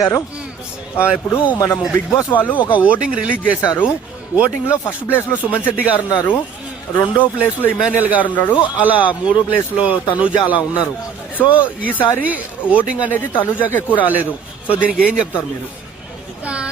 గారు ఇప్పుడు మనము బిగ్ బాస్ వాళ్ళు ఒక ఓటింగ్ రిలీజ్ చేశారు. ఓటింగ్లో ఫస్ట్ ప్లేస్లో సుమన్ శెట్టి గారు ఉన్నారు. రెండో ప్లేస్లో ఇమాన్యుయల్ గారు ఉన్నాడు అలా మూడో ప్లేస్లో తనుజ అలా ఉన్నారు. సో ఈసారి ఓటింగ్ అనేది తనుజకి ఎక్కువ రాలేదు. సో దీనికి ఏం చెప్తారు మీరు?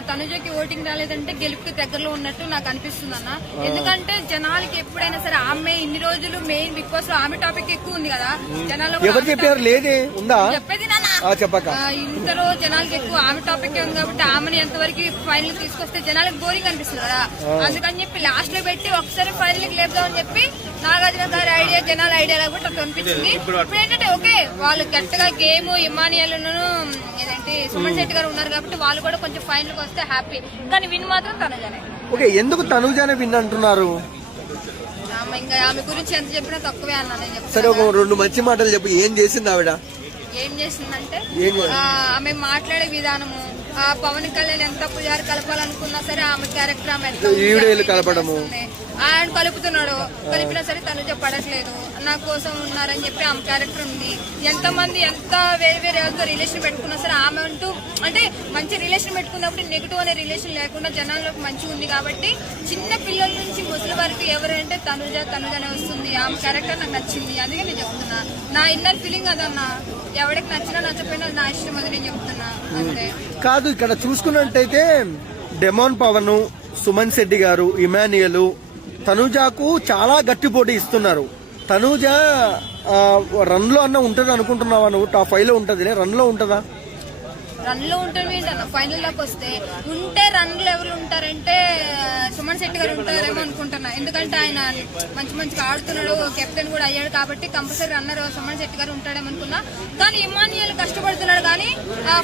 తనుజకి ఓటింగ్ రాలేదంటే గెలుపుకి దగ్గరలో ఉన్నట్టు నాకు అనిపిస్తుంది అన్న. ఎందుకంటే జనాలకి ఎప్పుడైనా సరే ఆమె ఇన్ని రోజులు మెయిన్ బిగ్ బాస్లో ఆమె టాపిక్ ఎక్కువ ఉంది కదా. జనాలు ఎవరు చెప్పారు లేదే? ఉందా? చెప్పేది ఆ, చెప్పక ఇంతలో జనాలకి ఎక్కువ ఆమె టాపిక్ ఉంది కాబట్టి ఆమెను ఎంతవరకు ఫైనల్ తీసుకొస్తే జనాలకు బోరింగ్ అనిపిస్తుంది కదా. అందుకని చెప్పి లాస్ట్లో పెట్టి ఒకసారి ఫైనల్కి లేపుదామని చెప్పి నాగార్జున గారి ఐడియా జనాల ఐడియా కాబట్టి అట్లా అనిపించింది ఇప్పుడు ఏంటంటే ఓకే వాళ్ళు గట్టిగా గేమ్ ఇమానియల్ ఏదంటే సుమన్ శెట్టి గారు ఉన్నారు కాబట్టి వాళ్ళు కూడా కొంచెం ఫైనల్కి వస్తే హ్యాపీ కానీ విన్ మాత్రం తనజనే. ఓకే ఎందుకు తనుజానే విన్ అంటున్నారు? ఆమె ఇంకా ఆమె గురించి ఎంత చెప్పినా తక్కువే అన్నా నేను సరే ఒక రెండు మంచి మాటలు చెప్పు. ఏం చేసింది ఆవిడ? ఏం చేసిందంటే ఆమె మాట్లాడే విధానము ఆ పవన్ కళ్యాణ్ ఎంత పుజారి కలపాలనుకున్నా సరే ఆమె క్యారెక్టర్ ఆమె కలపడము. ఆయన కలుపుతున్నాడు. కలిపినా సరే తను చెప్పడట్లేదు నా కోసం ఉన్నారని చెప్పి ఆమె క్యారెక్టర్ ఉంది. ఎంతమంది ఎంత వేరే వేరే వాళ్ళతో రిలేషన్ పెట్టుకున్నా సరే ఆమె అంటూ అంటే మంచి రిలేషన్ పెట్టుకున్నప్పుడు నెగిటివ్ అనే రిలేషన్ లేకుండా జనాల్లోకి మంచిగా ఉంది కాబట్టి చిన్న పిల్లల నుంచి ముసలి వరకు ఎవరంటే తనుజ తనుజనే వస్తుంది. ఆమె క్యారెక్టర్ నాకు నచ్చింది. అందుకే నేను చెప్తున్నా. నా ఇన్నర్ ఫీలింగ్ అదన్నా. ఎవరికి నచ్చినా నచ్చపోయినా నా ఇష్టం అది నేను చెప్తున్నా. అంతే. కాదు ఇక్కడ చూసుకున్నట్టయితే డెమోన్ పవన్ సుమన్ శెట్టి గారు ఇమానియలు తనుజాకు చాలా గట్టి పోటీ ఇస్తున్నారు. తనుజ రన్లో అన్న ఉంటుంది అనుకుంటున్నావా నువ్వు? టాప్ ఫైవ్లో ఉంటది? రన్లో రన్లో ఉంటారు ఏంటన్న ఫైనల్లోకి వస్తే ఉంటే రన్లో ఎవరు ఉంటారంటే సుమన్ శెట్టి గారు ఉంటారేమో అనుకుంటున్నా. ఎందుకంటే ఆయన మంచి మంచిగా ఆడుతున్నాడు కెప్టెన్ కూడా అయ్యాడు కాబట్టి కంపల్సరీ రన్నర్ సుమన్ శెట్టి గారు ఉంటాడేమో అనుకున్నా. కానీ ఇమానియల్ కష్టపడుతున్నాడు కానీ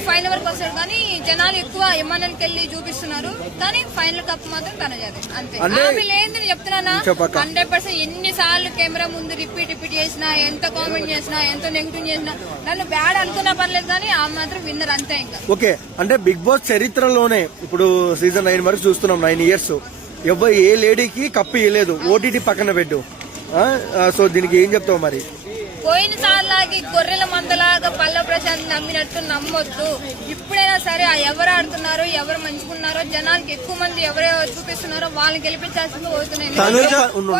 ఫైనల్ వరకు వస్తాడు కానీ జనాలు ఎక్కువ ఇమానియల్కి వెళ్ళి చూపిస్తున్నారు. కానీ ఫైనల్ కప్ మాత్రం తనజాది అంతే. ఆమె లేని చెప్తున్నానా. హండ్రెడ్ పర్సెంట్ ఎన్ని సార్లు కెమెరా ముందు రిపీట్ రిపీట్ చేసినా ఎంత కామెంట్ చేసినా ఎంత నెగిటివ్ చేసినా నన్ను బ్యాడ్ అనుకున్నా పర్లేదు కానీ ఆమె మాత్రం విన్నర్ అంతే ఇంకా. ఓకే అంటే బిగ్ బాస్ చరిత్రలోనే ఇప్పుడు సీజన్ నైన్ వరకు చూస్తున్నాం నైన్ ఇయర్స్ ఎవ్వరు ఏ లేడీకి కప్పు ఇవ్వలేదు ఓటీటీ పక్కన పెట్టు. సో దీనికి ఏం చెప్తావు మరి? పోయిన సార్లాగి గొర్రెల మందలాగా పల్ల ప్రశాంత్ నమ్మినట్టు నమ్మొద్దు. ఇప్పుడైనా సరే ఆ ఎవరు ఆడుతున్నారో ఎవరు మంచుకున్నారో జనానికి ఎక్కువ మంది ఎవరు చూపిస్తున్నారో వాళ్ళని గెలిపించాల్సింది పోతున్నాయి.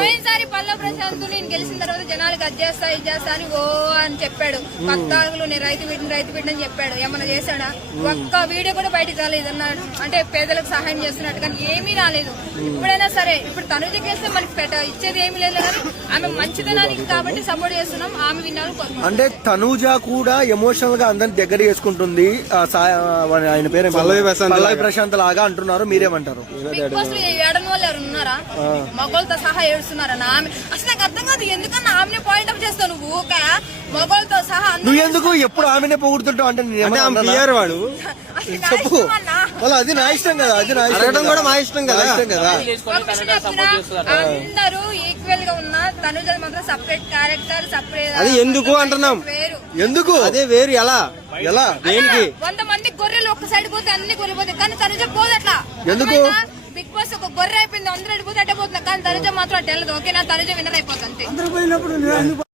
పోయినసారి పల్ల ప్రశాంత్ నేను గెలిచిన తర్వాత జనాలకు అది చేస్తా ఇది చేస్తా అని ఓ అని చెప్పాడు. పద్నాలుగులో నేను రైతు బిడ్డని రైతు బిడ్డని చెప్పాడు. ఏమన్నా చేశాడా? ఒక్క వీడియో కూడా బయటికి రాలేదు అన్నాడు అంటే పేదలకు సహాయం చేస్తున్నట్టు కానీ ఏమీ రాలేదు. ఇప్పుడైనా సరే ఇప్పుడు తనుజ గెలిస్తే మనకి పెట్ట ఇచ్చేది ఏమీ లేదు కానీ ఆమె మంచితనానికి కాబట్టి సపోర్ట్ చేస్తున్నాం ఆమె విన్నాను అంటే తనూజ కూడా ఎమోషనల్గా అందరిని దగ్గర చేసుకుంటుంది. ఆయన పేరు పల్లవి ప్రశాంత్ లాగా. అంటున్నారు. మీరేమంటారు? మగోళ్ళతో సహా ఏడుస్తున్నారా నా ఆమె అసలు నాకు అర్థం కాదు ఎందుకన్నా ఆమెనే పాయింట్ అప్ చేస్తావు నువ్వు? మగోళ్ళతో సహా అందరూ నువ్వు ఎందుకు ఎప్పుడు ఆమెనే పొగుడుతుంటావు అంటే నేను ఆమె వాడు. చెప్పు. వాళ్ళ అది నా ఇష్టం కదా అది నా ఇష్టం. కూడా మా ఇష్టం కదా. అందరూ గా ఉన్న తనుజ మాత్రం సపరేట్ క్యారెక్టర్ సపరేట్ అది ఎందుకు అంటున్నాం? వేరు. ఎందుకు? అదే వేరు ఎలా? ఎలా? దేనికి? వంద మంది గొర్రెలు ఒక్క సైడ్ పోతే అన్ని గొర్రెలు పోతాయి కానీ తనుజ పోదు అట్లా. ఎందుకు? బిగ్ బాస్ ఒక గొర్రె అయిపోయింది అందరూ వెళ్ళిపోతే అట్టే పోతున్నా కానీ తనుజ మాత్రం అట్ట వెళ్ళదు. ఓకేనా? తనుజ విన్నర్ అయిపోతుంది అంతే.